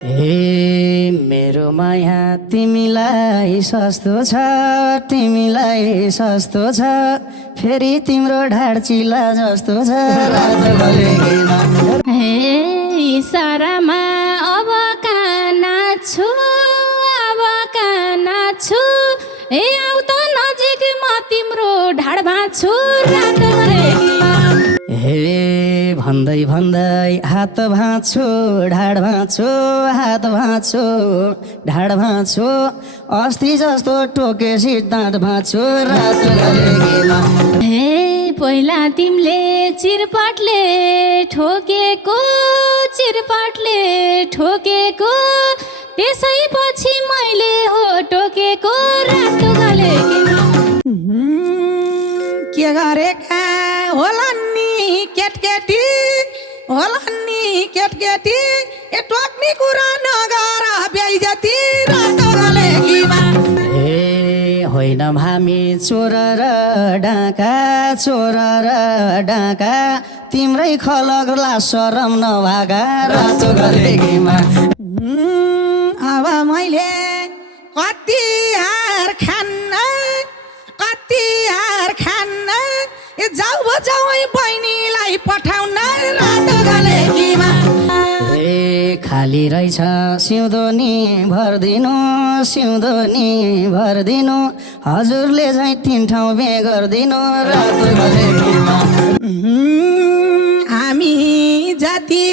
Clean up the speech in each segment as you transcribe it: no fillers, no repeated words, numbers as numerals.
हे मेरो माया तिमीलाई सस्तो छ, तिमीलाई सस्तो छ, फेरि तिम्रो ढाड चिला जस्तो छ रात गलेगीमा। हे इसारामा अब कहाँ नाच्छु, अब कहाँ नाच्छु, हे आउ त नजिक म तिम्रो ढाड भाँच्छु रात गलेगीमा। हे भन्दै भन्दै हात भाँच्छु, ढाड भाँच्छु, हात भाँच्छु, ढाड भाँच्छु, अस्ति जस्तो टोकेसी दाँत भाँच्छु रात गलेगीमा। हे पहिला तिमीले चिरपाटले ठोकेको, चिरपाटले ठोकेको, त्यसैपछि मैले हो टोकेको रात गलेगीमा। के गरेका होलान् नि केटकेटी, होलान् नि केटकेटी, ए टोक्ने कुरा नगर बेइज्जती रात गलेगीमा। ए होइन हामी चोर र डाका, चोर र डाका, तिम्रै खलगला शरम नभागा रात गलेगीमा। अब मैले कति हार खान्न, कति हार खान्न, ए जाऊ बजाउँ बहिनीलाई पठाउन रात गलेगीमा। ए खाली रहेछ सिउँदो नि भरिदिनु, सिउँदो नि भरिदिनु, हजुरले झैँ 3 ठाउँ बे गरिदिनु रात गलेगीमा। हामी जाति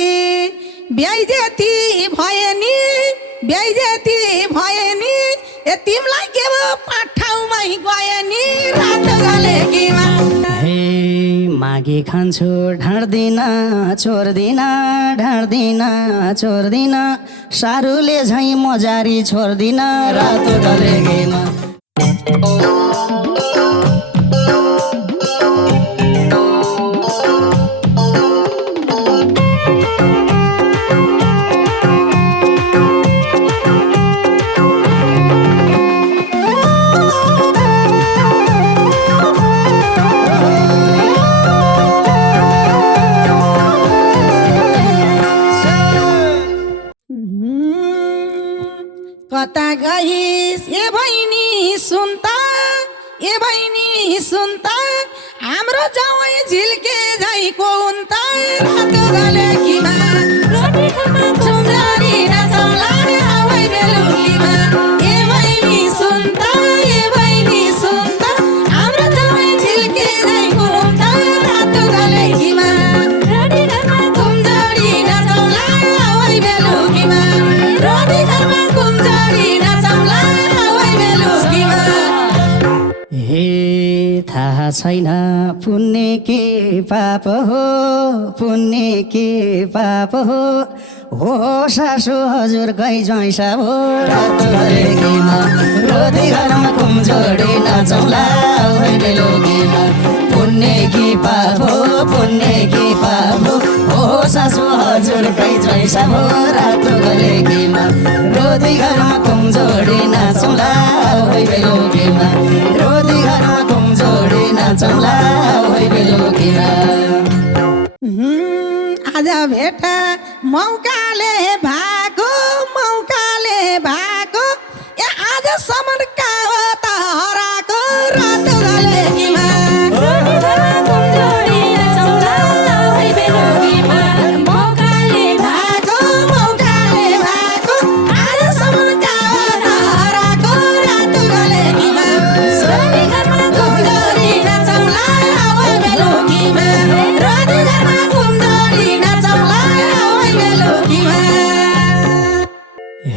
बेइज्जती भयो नि, बेइज्जती भयो नि, ए तिमीलाई के भयो 5 ठाउँमै गयो नि रात गलेगीमा। हे मागी खान्छु ढाँड्दिन छोड्दिन, ढाँड्दिन छोड्दिन, सारूले झैँ मजारी छोड्दिन रात गलेगीमा। कता गइस ए बहिनी सुन त, ए बहिनी सुन त, हाम्रो जावै झिल्के झैको हुन् त रात गलेगीमा। सुन्दरी नचौला हावै बेलुकीमा, ए बहिनी सुन त, ए बहिनी सुन त, हाम्रो जावै झिल्के झैको हुन् त रात गलेगीमा। कुम्जडी नचौला हावै बेलुकीमा, रोटी घरमा कुम्जडी नचौला हावै बेलुकीमा। हे थाहा छैन पुण्य के पाप हो, पुण्य के पाप हो, हो सासु हजुरकै ज्वाइँसा हो रात गलेगीमा। रोटी घरमा कुम्जडी नचौला हावै बेलुकीमा, पुण्य के पाप हो, पुण्य के पाप हो, हो सासु हजुरकै ज्वाइँसा हो रात गलेगीमा। रोटी घरमा कुम्जडी नचौला हावै बेलुकीमा, रोटी घरमा कुम्जडी नचौला हावै बेलुकीमा। आज भेट मौकाले भएको, मौकाले भएको, ए आजसम्म कहाँ त हराएको रात गलेगीमा। भएको, मौकाले भएको, आजसम्म कहाँ त हराएको रात गलेगीमा। कुम्जडी नचौला हावै बेलुकीमा, रोटी घरमा कुम्जडी नचौला हावै बेलुकीमा।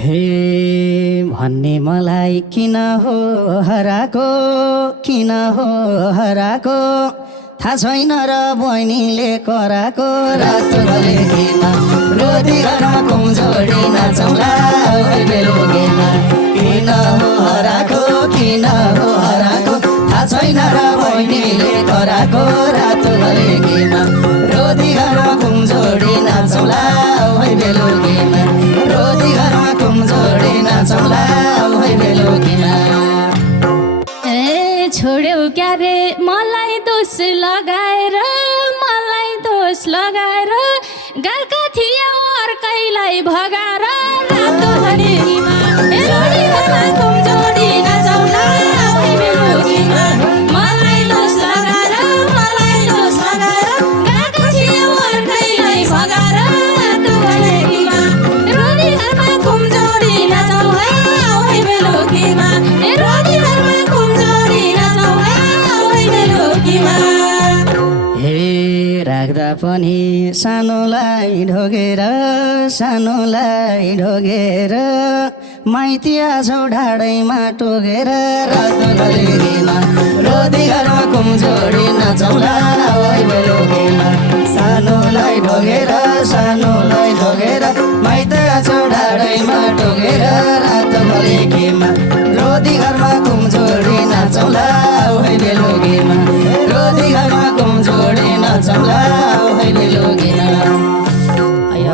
हे भन्ने मलाई किन हो हराएको, किन हो हराएको, थाहा छैन र बहिनीले कराएको रात गलेगीमा। रोटी घरमा कुम्जडी नचौला हावै बेलुकीमा, किन हो हराएको, किन हो हराएको, थाहा छैन र बहिनीले कराएको रात गलेगीमा। रोटी घरमा कुम्जडी नचौला हावै बेलुकीमा, रोटी घरमा कुम्जडी नचौला हावै बेलुकीमा। ए छोड्यौ क्या रे मलाई दोष लगाएर, मलाई दोष लगाएर, गएका थियौ अर्कैलाई भगाएर पनि सानोलाई ढोगेर माइतिया छौ ढाडैमा टोकेर रातो गलेगीमा रोदी घरमा कुमजोडी नचौला ओइ बेलुकीमा सानोलाई ढोगेर माइतिया छौ ढाडैमा टोकेर रातो गलेगीमा रोदी घरमा कुमजोडी नचौला ओइ बेलुकीमा रोदी घरमा कुमजोडी नचौला ओइ बेलुकीमा होइन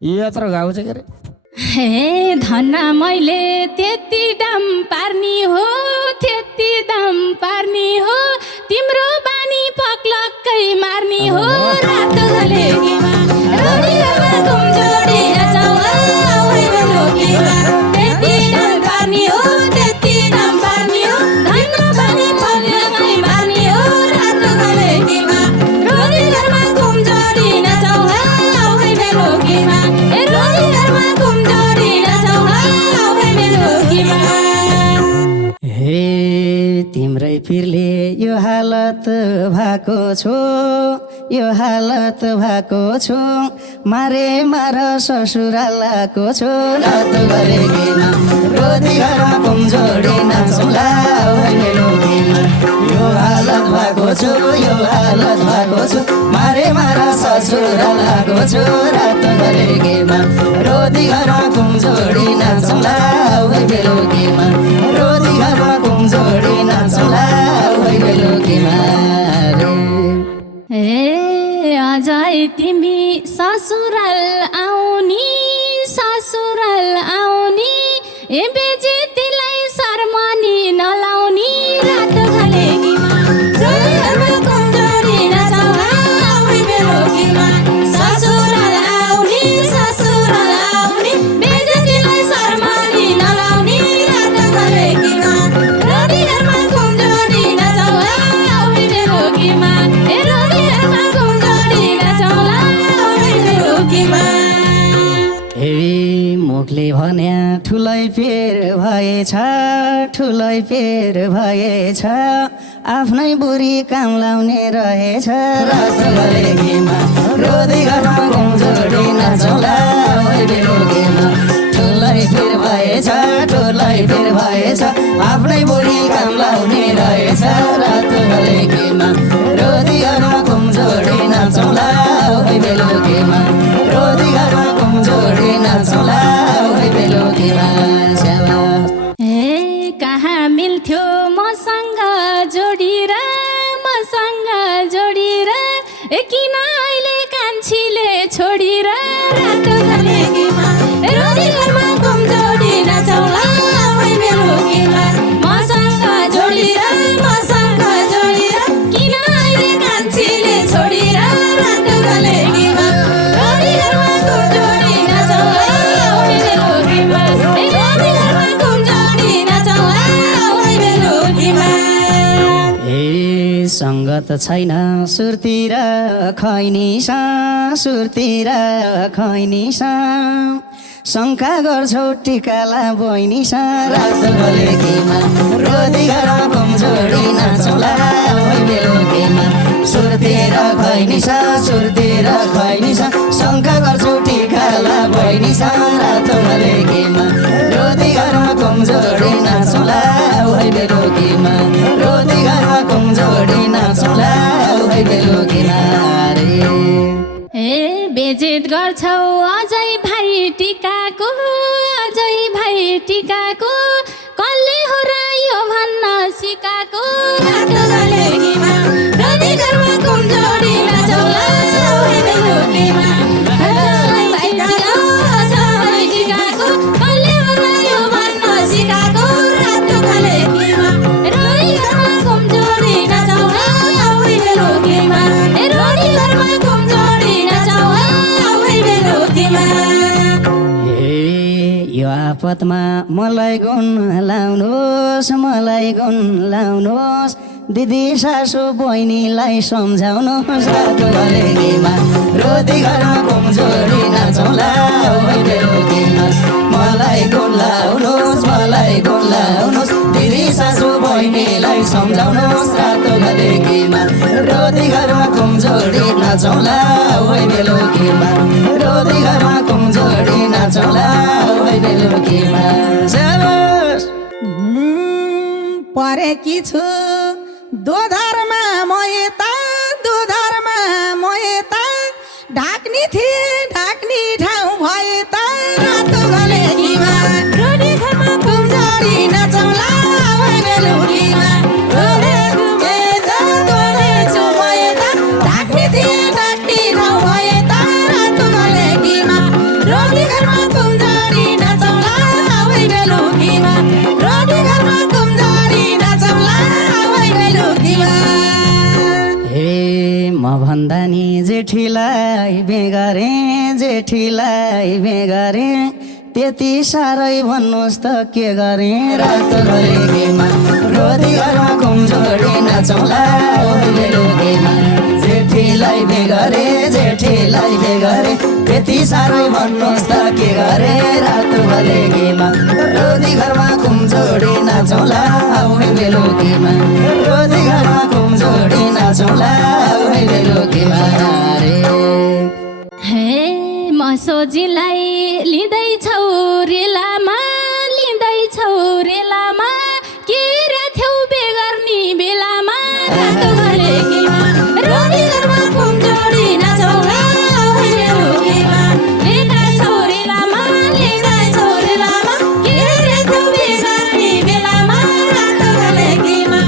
यत्रो गाउँछ के अरे हे धन्ना मैले त्यति दाम पार्नी हो तिम्रो बानी पक्लक्कै मार्नी हो रातो गलेगीमा रोडी घरमा कुमजोडी नचौला ओइ बेलुकीमा त्यति दाम पार्नी हो धन्ना बानी पक्लक्कै मार्नी हो रातो गलेगीमा रोडी घरमा कुमजोडी नचौला ओइ बेलुकीमा रोडी घरमा कुमजोडी नचौला ओइ बेलुकीमा हे तिम्रै पिरले यो हालत भएको छु मारे मार ससुरालाको छु रातो गलेगीमा रोदी घरमा कुमजोडी नचौला ओइ बेलुकीमा यो हालत भएको छु मारे मार ससुरालाको छु रातो गलेगीमा रोदी घरमा कुमजोडी नचौला ओइ बेलुकीमा रोदी घरमा कुमजोडी नचौला ओइ बेलुकीमा ए अझै तिमी ससुराल आउनी ए बेजेतीलाई शर्मनी नलाउनी रातो गलेगीमा रोडी घरमा कुमजोडी नचौला ओइ बेलुकीमा ससुराल आउनी बेजेतीलाई शर्मनी नलाउनी रातो गलेगीमा रोडी घरमा कुमजोडी नचौला ओइ बेलुकीमा ए रोडी घरमा कुमजोडी नचौला ओइ बेलुकीमा हे मुखले भन्या ठुलै पेर भएछ आफ्नै बुढी काम लाउने रहेछ रातो गलेगीमा रोदी घरमा कुमजोडी नचौला ओइ बेलुकीमा ठुलै पेर भएछ आफ्नै बुढी काम लाउने रहेछ रातो गलेगीमा रोदी घरमा कुमजोडी नचौला ओइ बेलुकीमा रोदी घरमा कुमजोडी नचौला ओइ बेलुकीमा ए कहाँ मिल्थ्यो मसँग जोडी र ए किन अहिले कान्छीले छोडेर रातो गलेगीमा रोडी घरमा कुमजोडी नचौला ओइ बेलुकीमा मसँग जोडी र किन अहिले कान्छीले छोडेर रातो गलेगीमा रोडी घरमा कुमजोडी नचौला ओइ बेलुकीमा ए रोडी घरमा कुमजोडी नचौला ओइ बेलुकीमा हे सङ्गत छैन सुरतिर खैनिसा शङ्का गर्छौ टिकाला बहिनीसा रातो गलेगीमा रोदी घरमा कुमजोडी नचौला ओइ बेलुकीमा सुरतिर खैनिसा शङ्का गर्छौ टिकाला बहिनीसा रातो गलेगीमा रोदी घरमा कुमजोडी नचौला ओइ बेलुकीमा रोदी घरमा कुमजोडी नचौला ओइ बेलुकीमा ए बेजेत गर्छौ अझै भाइ टिकाको कसले हो र यो भन्न सिकाको रातो गलेगीमा रोडी घरमा कुमजोडी नचौला ओइ बेलुकीमा भाइ टिकाको कसले हो र यो भन्न सिकाको रातो गलेगीमा रोडी घरमा कुमजोडी नचौला ओइ बेलुकीमा ए रोडी घरमा कुमजोडी नचौला ओइ बेलुकीमा हे यो आपतमा मलाई गुण लाउनुहोस् दिदी सासु बहिनीलाई सम्झाउनुहोस् रातो गलेगीमा रोदी घरमा कुमजोडी नचौला ओइ बेलुकीमा मलाई गुण लाउनुहोस् दिदी सासु बहिनीलाई सम्झाउनुहोस् रातो गलेगीमा रोदी घरमा कुमजोडी नाचौँला ओइ बेलुकीमा रोदी घरमा कुमजोडी नाचौँला ओइ बेलुकीमा शाबास परेकी छु दोधारमा म यता दोधारमा म यता ढाक्ने थिए ढाक्ने ठाउँ भए त रातो गलेकीमा रोडी घरमा कुमजोडी नाचौँला ओइ बेलुकीमा रोडी घुमेर दोधेछु म यता ढाक्ने थिए ढाक्ने ठाउँ भए त रातो गलेकीमा रोडी घरमा कुमजोडी नाचौँला ओइ बेलुकीमा रोडी घरमा कुमजोडी नाचौँला ओइ बेलुकीमा हे म भन्दा नि जेठीलाई बेगारे जेठीलाई बेगारे त्यति साह्रै भन्नुहोस् त के गरे रातो गलेकीमा रोदी घरमा कुमजोडी नाचौँला ओइ बेलुकीमा जेठीलाई बेगारे जेठीलाई बेगारे त्यति साह्रै भन्नुहोस् त के गरे रातो गलेकीमा रोदी घरमा कुमजोडी नाचौँला ओइ बेलुकीमा रोदी घरमा कुमजोडी नाचौँला ओइ बेलुकीमा रे हे म सोझीलाई लिँदैछौ रेलामा लिँदैछौ रेलामा के राख्यौ बेगर्नी बेलामा रातो गलेकीमा रोडी घरमा कुमजोडी नाचौँला ओइ बेलुकीमा लिँदैछौ रेलामा लिँदैछौ रेलामा के राख्यौ बेगर्नी बेलामा रातो गलेकीमा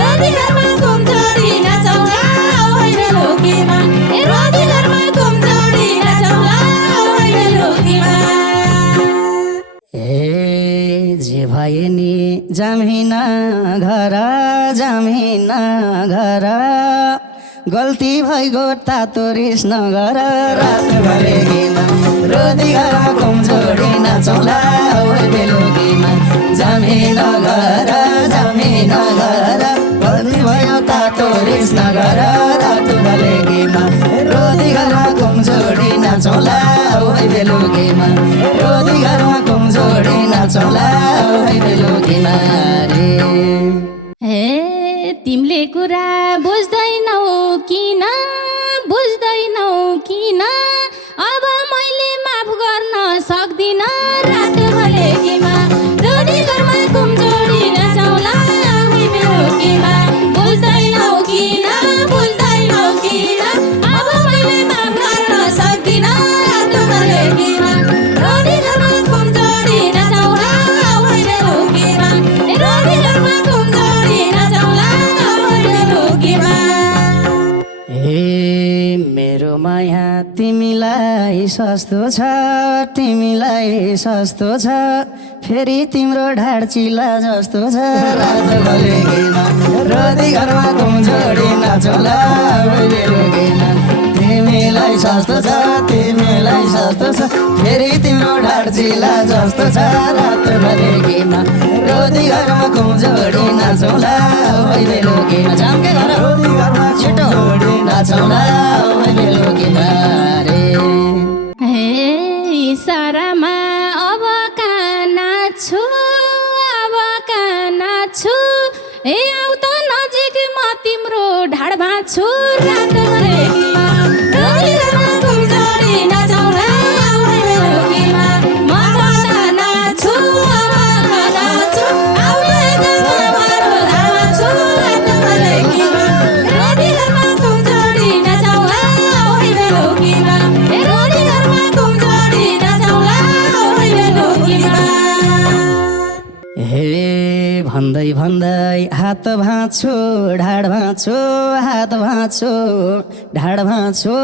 रोडी घरमा कुमजोडी नाचौँला ओइ बेलुकीमा रोडी घरमा कुमजोडी नाचौँला ओइ बेलुकीमा ए जे भए नि जामिन घर जामिन घर गल्ती भइगयो तातो रिस नगर रातो गलेकीमा रोदी घरमा कुमजोडी नाचौँला ओइ बेलुकीमा जामिन घर जामिन घर गल्ती भयो तातो रिस नगर रातो गलेकीमा रोदी घरमा कुमजोडी नाचौँला ओइ बेलुकीमा रोदी घरमा कुमजोडी नाचौँला ओइ बेलुकीमा रे हे तिमीले कुरा बुझ्दैनौ किन बुझ्दैनौ किन अब मैले माफ गर्न सक्दिनँ रातो गलेकीमा रोडी घरमा कुमजोडी नाचौँला ओइ बेलुकीमा बुझ्दैनौ किन बुझ्दैनौ किन अब मैले माफ गर्न सक्दिनँ रातो गलेकीमा रोडी घरमा कुमजोडी नाचौँला ओइ बेलुकीमा रोडी घरमा कुमजोडी नाचौँला ओइ बेलुकीमा ए मेरो माया तिमीलाई सस्तो छ तिमीलाई सस्तो छ फेरि तिम्रो ढाड चिला जस्तो छ रातो गलेकीमा रोदी घरमा कुमजोडी नाचौँला ओइ बेलुकीमा तिमीलाई सस्तो छ तिमीलाई सस्तो छ फेरि तिम्रो ढाड चिला जस्तो छ रातो गलेकीमा रोदी घरमा कुमजोडी नाचौँला ओइ बेलुकीमा झम्के घर रोदी घरमा छिटो नाचौँला ओइ बेलुकीमा रे हे इसारामा अब कहाँ नाच्छु अब कहाँ नाच्छु ए आउ त नजिक म तिम्रो ढाड भाँच्छु रातो गलेकीमा रोडी घरमा कुमजोडी नाचौँला ओइ बेलुकीमा म कता नाच्छु अब कहाँ नाच्छु आउ एकमा मारो ढाड भाँच्छु रातो गलेकीमा रोडी घरमा कुमजोडी नाचौँला ओइ बेलुकीमा रोडी घरमा कुमजोडी नाचौँला ओइ बेलुकीमा हे भन्दै भन्दै हात भाँच्छु ढाड भाँच्छु हात भाँच्छु ढाड भाँच्छु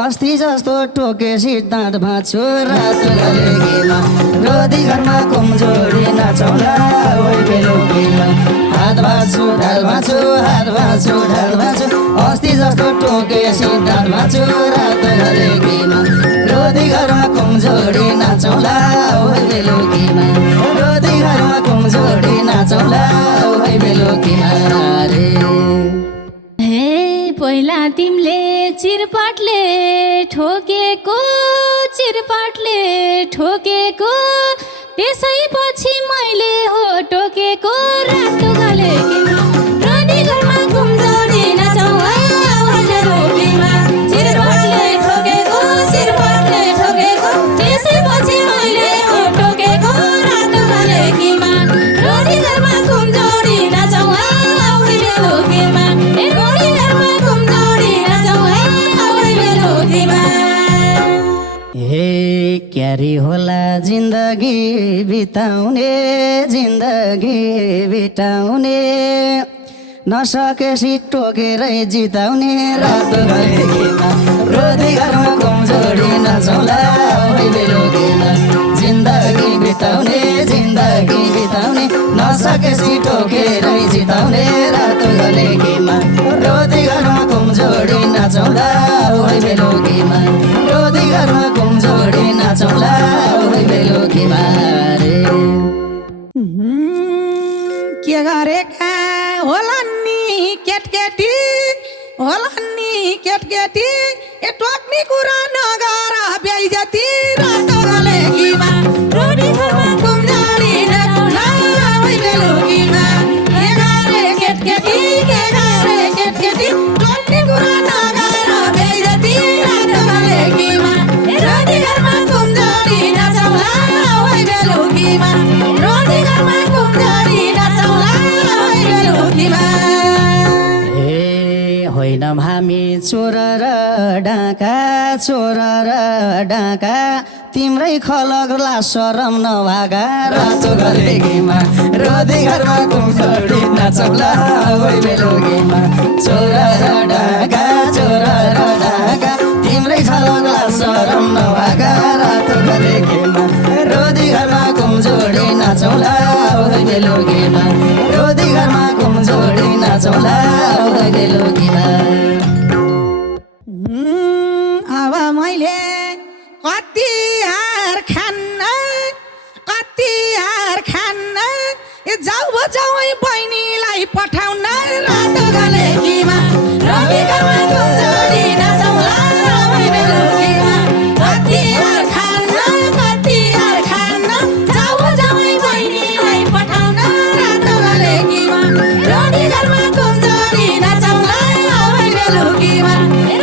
अस्ति जस्तो टोकेसी दाँत भाँच्छु रातो गलेकीमा रोदी घरमा कुमजोडी नाचौँला ओइ बेलुकीमा हात भाँच्छु ढाड भाँच्छु हात भाँच्छु ढाड भाँच्छु अस्ति जस्तो टोकेसी दाँत भाँच्छु रातो गलेकीमा रोदी घरमा कुमजोडी नाचौँला ओइ बेलुकीमा रोदी घरमा कुमजोडी नाचौँला ओइ बेलुकीमा रे हे पहिला तिमीले चिरपाटले ठोकेको चिरपाटले ठोकेको त्यसैपछि मैले हो टोकेको रातो गलेकीमा रोडी घरमा कुमजोडी नाचौँला ओइ बेलुकीमा चिर जिन्दगी बिताउने जिन्दगी बिताउने नसकेसी टोकेरै जिताउने रात भएकीमा रोधी घरमा कमजोरी नचौला बेलुकीमा जिन्दगी बिताउने नसकेसी टोकेरै जिताउने रात गलेकीमा रोधी घरमा कमजोरी नचौला बेलुकीमा रोधी घरमा कमजोरी नचौला बेलुकीमा रे के गरेका होला नि केटकेटी होला नि केटकेटी ए टोक्ने कुरा नगर बेइज्जती रात गलेकीमा रोटी घरमा कमजोरी नचौला बेलुकीमा के गरे केटकेटी टोक्ने कुरा नगर बेइज्जती रात गलेकीमा रोटी घरमा कमजोरी नचौला बेलुकीमा रोटी घरमा कमजोरी नचौला बेलुकीमा होइन हामी चोर र डाका तिम्रै खलगला शरम नभागा रातो गलेकीमा रोधी घरमा कमजोरी नचौला बेलुकीमा चोर र डाका तिम्रै खलगला शरम नभागा रातो गलेकीमा रोधी घरमा कमजोरी नचौला बेलुकीमा रोधी घरमा कमजोरी नचौला बेलुकीमा अब मैले कति हार खान्न ए जाऊ बजाउँ बहिनीलाई पठाउन रातो गलेकीमा रोटी घरमा कमजोरी नचौला बेलुकीमा कति हार खान्न जाऊ बजाउँ बहिनीलाई पठाउन रातो गलेकीमा रोटी घरमा कमजोरी नचौला बेलुकीमा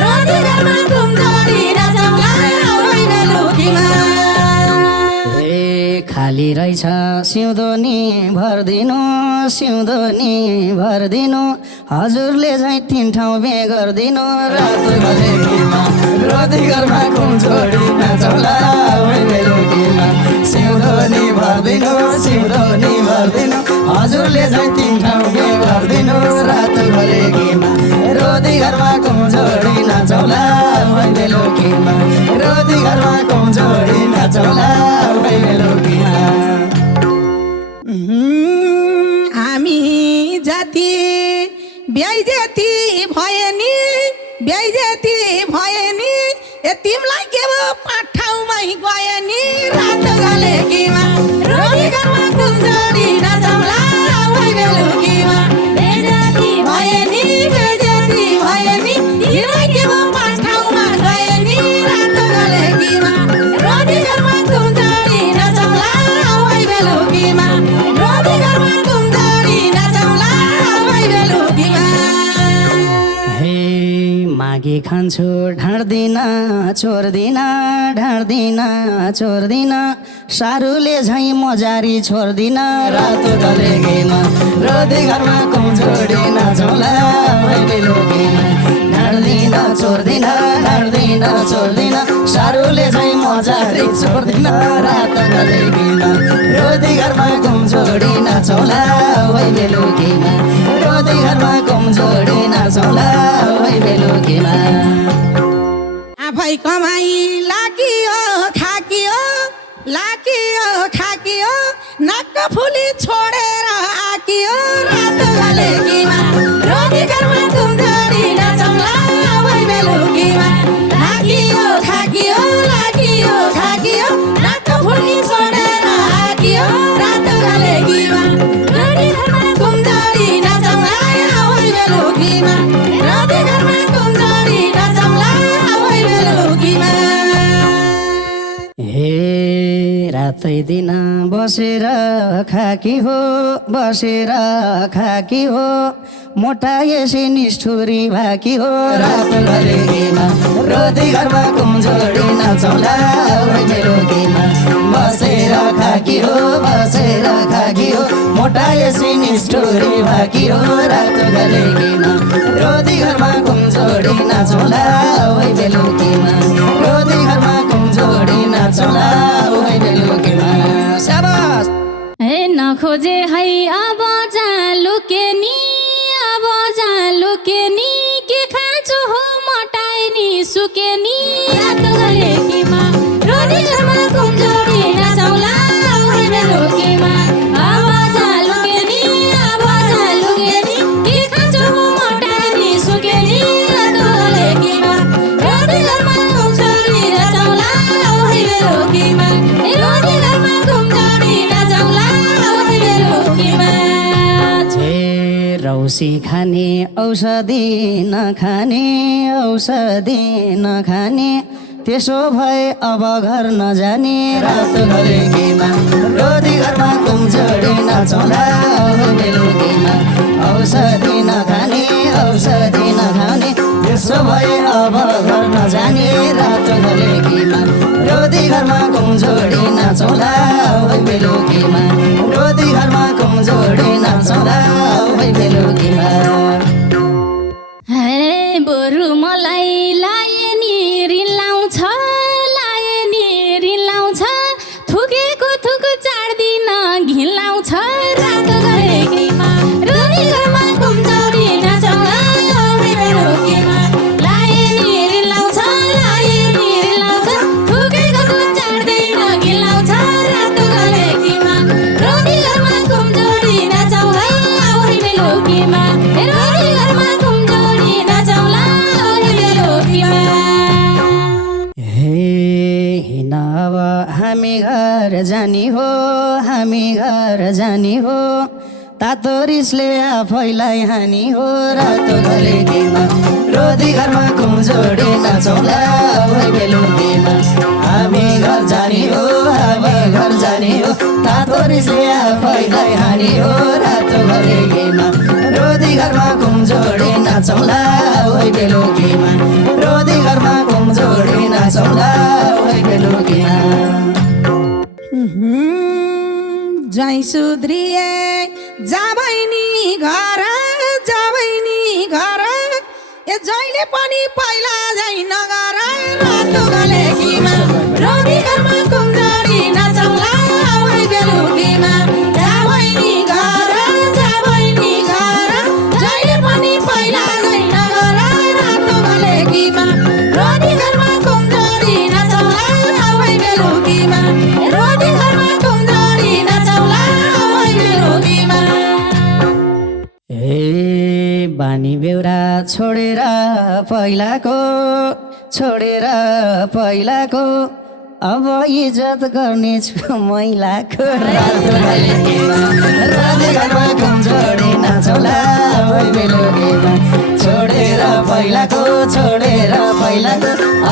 रोटी घरमा कमजोरी नचौला बेलुकीमा खाली रहेछ सिउँदो नि भरिदिनु हजुरले झैँ 3 ठाउँ बे गरिदिनु रातो गलेकीमा रोधी घरमा कमजोरी नचौला बेलुकीमा सिउँदो नि भरिदिनु हजुरले झैँ 3 ठाउँ बे गरिदिनु रातो गलेकीमा रोधी घरमा कमजोरी नचौला बेलुकीमा रोधी घरमा कमजोरी नचौला बेलुकीमा हामी जाति बेइज्जती भए नि ए तिमीलाई के भयो 5 ठाउँमै गए नि रात गलेकीमा रोटी घरमा कमजोरी नचौला बेलुकीमा बेइज्जती भए नि तिमीलाई के भयो 5 ठाउँमा गए नि रात गलेकीमा रोटी घरमा कमजोरी नचौला बेलुकीमा रोटी घरमा कमजोरी नचौला बेलुकीमा हे मागी खान्छु ढाँड्दिन चोर्दिन सारूले झैँ मजारी छोड्दिन रातो गलेकीमा रोधी घरमा कमजोरी नचौला बेलुकीमा ढाँड्दिन चोर्दिन सारूले झैँ मजारी छोड्दिन रातो गलेकीमा रोधी घरमा कमजोरी नचौला बेलुकीमा रोधी घरमा कमजोरी नचौला बेलुकीमा आफै कमाई लागियो खाकियो नाक फुली छोडेर आकियो रातो गलेकीमा रोटी घरमा कमजोरी नचौला बेलुकीमा खाकियो नाक फुली छोडेर आकियो रातो गलेकीमा रोटी घरमा कमजोरी नचौला बेलुकीमा रोटी घरमा कमजोरी नचौला बेलुकीमा हे रातै दिन बसेर खाकी हो मोटाएसी निष्ठुरी भाकी हो रातो गलेकीमा रोधी घरमा कमजोरी नचौला बेलुकीमा बसेर खाकी हो मोटाएसी निष्ठुरी भाकी हो रातो गलेकीमा रोधी घरमा कमजोरी नचौला बेलुकीमा रोधी घरमा कमजोरी नचौला बेलुकीमा खोजे है अब जहाँ लुके नि अब जहाँ लुके नि के खाँचो हो मटाए नि सुके नि रातो घलेकीमा रोटी घरमा कुम्जोडी नचाउला उही बेलुकीमा अब जहाँ लुके नि अब जहाँ लुके नि के खाँचो हो मटाए नि सुके नि रातो घलेकीमा रोटी घरमा कुम्जोडी नचाउला उही बेलुकीमा रोटी घरमा कुम्जोडी नचाउला उही बेलुकीमा छे रौसी खाने औषधि नखाने औषधि नखाने त्यसो भए अब घर नजाने रातो घलेकीमा रोटी घरमा कुम्जोडी नचाउला बेलुकीमा औषधि नखाने औषधि नखाने त्यसो भए अब घर नजाने रातो घलेकीमा रोटी घरमा कुम्जोडी नचाउला बेलुकीमा रोटी घरमा कुम्जोडी नचाउला बेलुकीमा हे बरु मलाई लाए नि रिलाउँछ थुकेको थुक चाड्दिन घिलाउँछ रातो घलेकीमा रोटी घरमा कुम्जोडी नचाउला उही बेलुकीमा लाए नि रिलाउँछ थुकेको थुक चाड्दिन घिलाउँछ रातो घलेकीमा रोटी घरमा कुम्जोडी नचाउला उही बेलुकीमा रोटी घरमा कुम्जोडी नचाउला उही बेलुकीमा हे हिँड अब हामी घर जाने हो हामी घर जाने हो तातो रिसले आफैलाई हानि हो रातो घलेकीमा रोटी घरमा कुम्जोडी नचाउला उही बेलुकीमा हामी घर जाने हो हामी घर जाने हो तातो रिसले आफैलाई हानि हो रातो घलेकीमा रोटी घरमा कुम्जोडी नचाउला उही बेलुकीमा रोटी घरमा कुम्जोडी नचाउला उही बेलुकीमा जै सुध्रिए जाबैनी घर ए जहिले पनि पहिला झै नगर रातो घलेकीमा रोटी घरमा कुम्जोडी नचाउला उही बेलुकीमा जाबैनी घर जहिले पनि पहिला झै नगर रातो घलेकीमा रोटी घरमा कुम्जोडी नचाउला उही बेलुकीमा रोटी घरमा कुम्जोडी नचाउला उही बेलुकीमा ए बानी बेउरा छोडेर पहिलाको अब इज्जत गर्नेछु महिलाको रातो घलेकीमा रोटी घरमा कुम्जोडी नचाउला उही बेलुकीमा छोडेर पहिलाको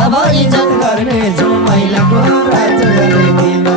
अब इज्जत गर्नेछु महिलाको रातो घलेकीमा